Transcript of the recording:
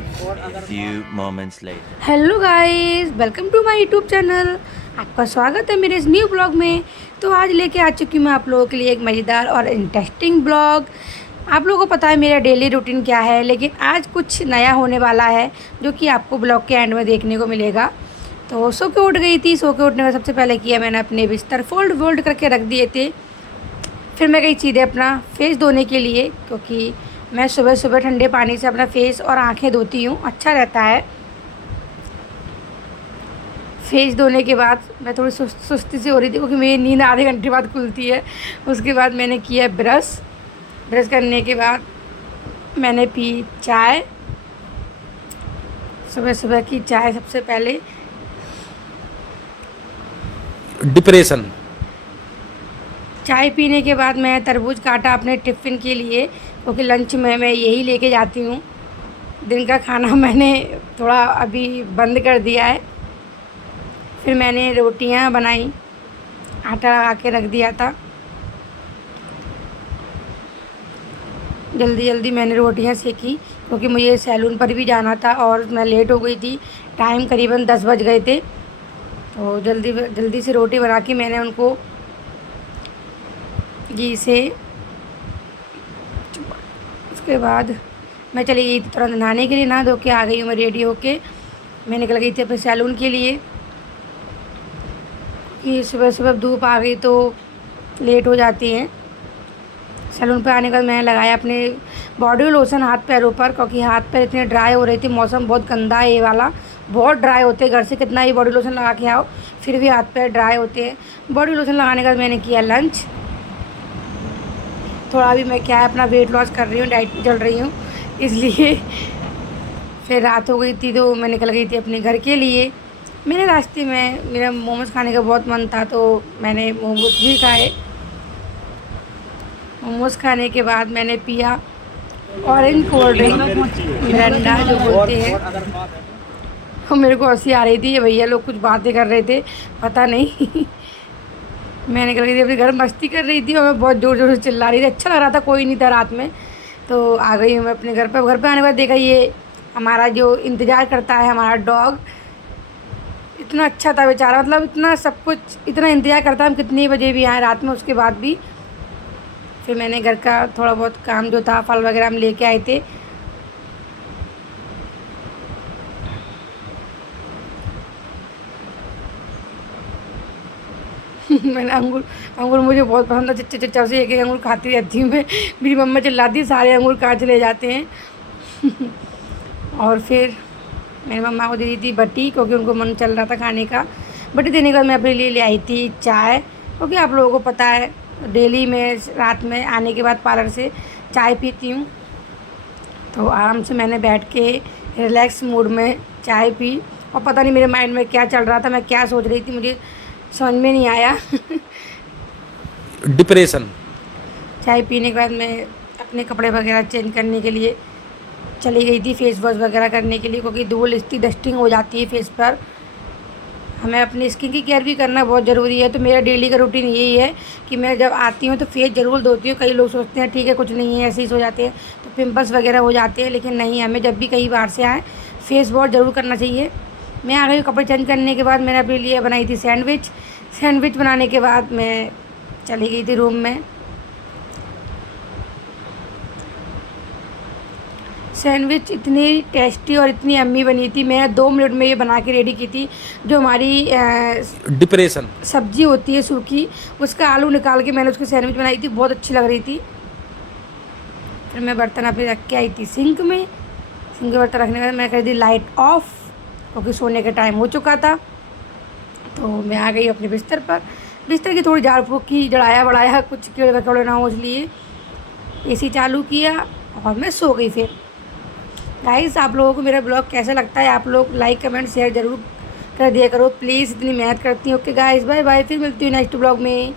few moments later. Hello guys, welcome to my YouTube channel. आपका स्वागत है मेरे इस न्यू ब्लॉग में। तो आज लेके आ चुकी हूँ मैं आप लोगों के लिए एक मज़ेदार और इंटरेस्टिंग ब्लॉग। आप लोगों को पता है मेरा डेली रूटीन क्या है, लेकिन आज कुछ नया होने वाला है जो कि आपको ब्लॉग के एंड में देखने को मिलेगा। तो सो के उठ गई थी। सो के उठने का सबसे पहले किया मैंने अपने बिस्तर फोल्ड करके रख दिए थे। फिर मैं गई सीधे अपना फेस धोने के लिए, क्योंकि मैं सुबह सुबह ठंडे पानी से अपना फेस और आँखें धोती हूँ, अच्छा रहता है। फेस धोने के बाद मैं थोड़ी सुस्ती सी हो रही थी, क्योंकि मेरी नींद आधे घंटे बाद खुलती है। उसके बाद मैंने किया ब्रश करने के बाद मैंने पी चाय। सुबह सुबह की चाय सबसे पहले। डिप्रेशन। चाय पीने के बाद मैं तरबूज काटा अपने टिफ़िन के लिए, क्योंकि लंच में मैं यही लेके जाती हूँ। दिन का खाना मैंने थोड़ा अभी बंद कर दिया है। फिर मैंने रोटियां बनाई, आटा लगा के रख दिया था। जल्दी जल्दी मैंने रोटियां सेकी, क्योंकि मुझे सैलून पर भी जाना था और मैं लेट हो गई थी। टाइम करीबन 10 बज गए थे। तो जल्दी जल्दी से रोटी बना के मैंने उनको घी से, उसके बाद मैं चली गई थी तुरंत नहाने के लिए। नहा धो के आ गई हूँ मैं रेडी होके। मैं निकल गई थी अपने सैलून के लिए, कि सुबह सुबह धूप आ गई तो लेट हो जाती है। सैलून पे आने के बाद मैंने लगाया अपने बॉडी लोशन हाथ पैरों पर, क्योंकि हाथ पैर इतने ड्राई हो रहे थे। मौसम बहुत गंदा है ये वाला, बहुत ड्राई होते हैं। घर से कितना ही बॉडी लोशन लगा के आओ फिर भी हाथ पैर ड्राई होते हैं। बॉडी लोशन लगाने के बाद मैंने किया लंच। थोड़ा भी मैं क्या है अपना वेट लॉस कर रही हूँ, डाइट पे चल रही हूँ, इसलिए। फिर रात हो गई थी तो मैं निकल गई थी अपने घर के लिए। मेरे रास्ते में मेरा मोमोज़ खाने का बहुत मन था, तो मैंने मोमोज़ भी खाए। मोमोज़ खाने के बाद मैंने पिया ऑरेंज कोल्ड ड्रिंक, मिरिंडा जो बोलते हैं। और मेरे को हंसी आ रही थी, ये भैया लोग कुछ बातें कर रहे थे, पता नहीं। मैं निकल गई थी अपने घर, मस्ती कर रही थी और मैं बहुत ज़ोर ज़ोर से चिल्ला रही थी। अच्छा लग रहा था, कोई नहीं था रात में। तो आ गई हूँ मैं अपने घर पर। घर पर आने के बाद देखा ये हमारा जो इंतज़ार करता है हमारा डॉग, इतना अच्छा था बेचारा। मतलब इतना सब कुछ, इतना इंतज़ार करता है हम कितने बजे भी आए रात में, उसके बाद भी। फिर मैंने घर का थोड़ा बहुत काम जो था, फल वगैरह हम लेके आए थे। मैंने अंगूर मुझे बहुत पसंद था। चिच्चा चिच्चा से एक एक अंगूर खाती रहती हूँ मैं। मेरी मम्मा चिल्लाती है सारे अंगूर कहाँ चले जाते हैं। और फिर मेरी मम्मा को दे दी थी बटी, क्योंकि उनको मन चल रहा था खाने का। बटी देने के बाद मैं अपने लिए ले आई थी चाय, क्योंकि आप लोगों को पता है डेली मैं रात में आने के बाद पार्लर से चाय पीती हूँ। तो आराम से मैंने बैठ के रिलैक्स मूड में चाय पी, और पता नहीं मेरे माइंड में क्या चल रहा था, मैं क्या सोच रही थी मुझे समझ में नहीं आया। डिप्रेशन। चाय पीने के बाद मैं अपने कपड़े वगैरह चेंज करने के लिए चली गई थी, फेस वॉश वगैरह करने के लिए, क्योंकि धूल इतनी डस्टिंग हो जाती है फेस पर। हमें अपनी स्किन की केयर भी करना बहुत ज़रूरी है। तो मेरा डेली का रूटीन यही है कि मैं जब आती हूँ तो फेस ज़रूर धोती हूँ। कई लोग सोचते हैं ठीक है कुछ नहीं है, ऐसे ही सो जाते हैं तो पिंपल्स वगैरह हो जाते हैं, लेकिन नहीं, हमें जब भी कहीं बाहर से आए फेस वॉश ज़रूर करना चाहिए। मैं आ गई कपड़े चेंज करने के बाद। मैंने अपने लिए बनाई थी सैंडविच बनाने के बाद मैं चली गई थी रूम में। सैंडविच इतनी टेस्टी और इतनी अम्मी बनी थी। मैं 2 मिनट में ये बना के रेडी की थी। जो हमारी डिप्रेशन। सब्जी होती है सूखी, उसका आलू निकाल के मैंने उसकी सैंडविच बनाई थी, बहुत अच्छी लग रही थी। फिर मैं बर्तन अपने रख के आई थी सिंक में। सिंक में बर्तन रखने के बाद मैं कर दी लाइट ऑफ, क्योंकि सोने का टाइम हो चुका था। तो मैं आ गई अपने बिस्तर पर। बिस्तर की थोड़ी झाड़ फूँक की, जड़ाया बढ़ाया, कुछ कीड़े वकड़े ना हो इसलिए एसी चालू किया और मैं सो गई। फिर गाइस, आप लोगों को मेरा ब्लॉग कैसा लगता है, आप लोग लाइक कमेंट शेयर ज़रूर कर दिया करो प्लीज़, इतनी मेहनत करती हूँ। ओके गाइस, बाय बाय, फिर मिलती हूँ नेक्स्ट ब्लॉग में।